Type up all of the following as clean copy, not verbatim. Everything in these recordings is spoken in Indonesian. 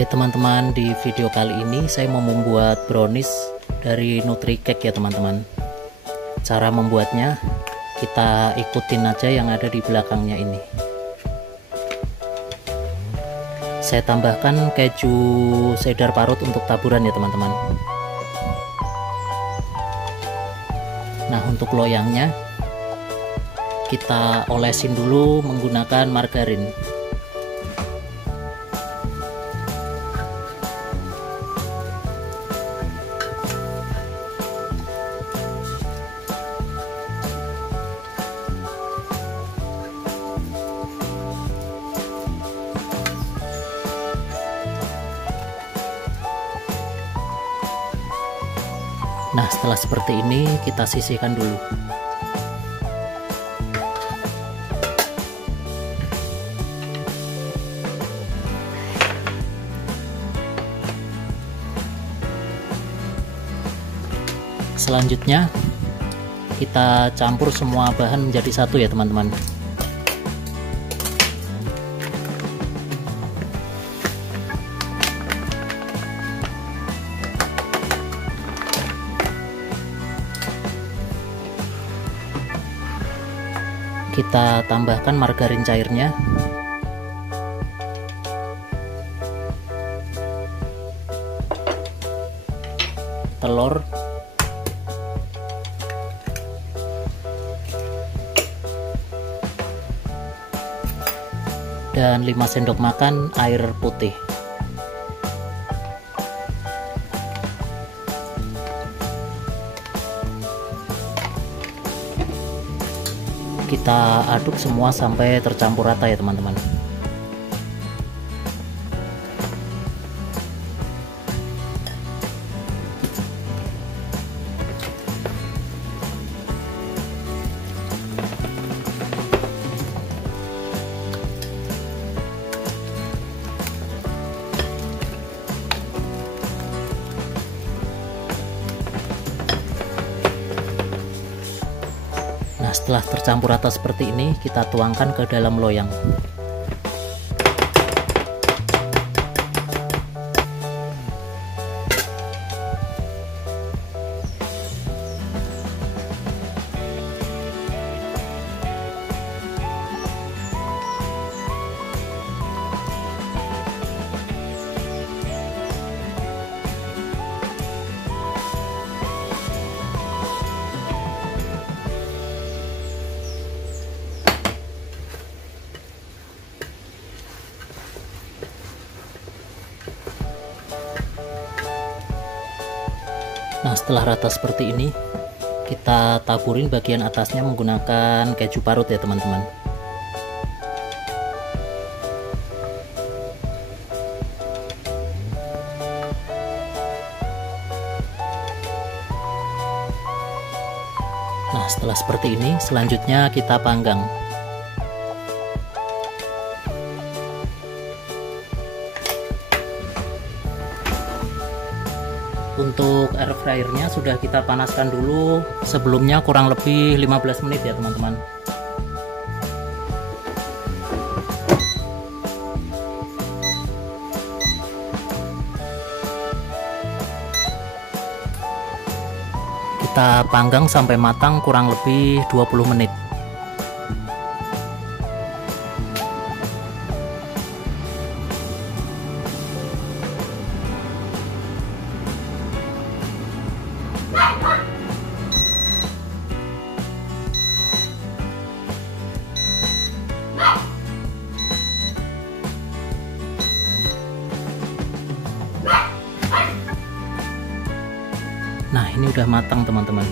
Oke teman-teman, di video kali ini saya mau membuat brownies dari NutriCake ya teman-teman. Cara membuatnya kita ikutin aja yang ada di belakangnya ini. Saya tambahkan keju cheddar parut untuk taburan ya teman-teman. Nah, untuk loyangnya kita olesin dulu menggunakan margarin. Nah, setelah seperti ini kita sisihkan dulu. Selanjutnya kita campur semua bahan menjadi satu ya teman-teman. Kita tambahkan margarin cairnya, telur, dan 5 sendok makan air putih. Kita aduk semua sampai tercampur rata ya teman-teman. Nah, setelah tercampur rata seperti ini, kita tuangkan ke dalam loyang. Nah, setelah rata seperti ini, kita taburin bagian atasnya menggunakan keju parut ya teman-teman. Nah, setelah seperti ini, selanjutnya kita panggang. Untuk air fryernya sudah kita panaskan dulu sebelumnya kurang lebih 15 menit ya teman-teman. Kita panggang sampai matang kurang lebih 20 menit. Nah, ini udah matang teman-teman.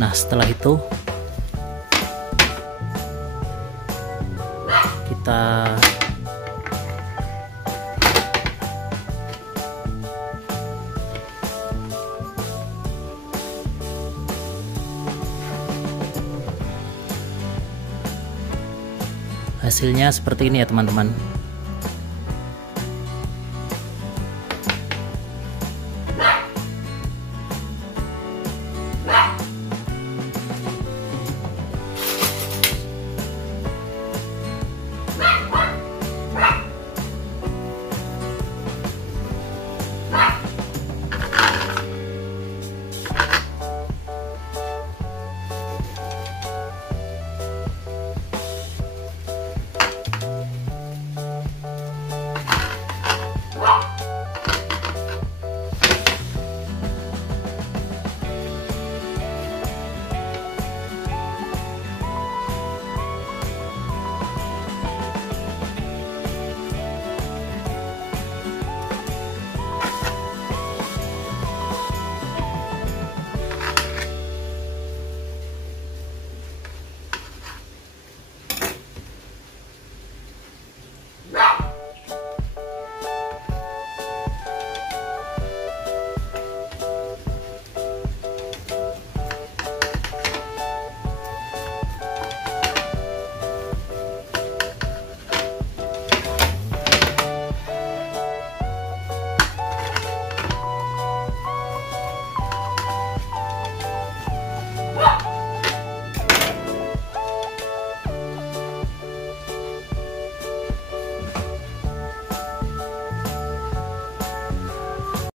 Nah, setelah itu kita hasilnya seperti ini ya teman-teman.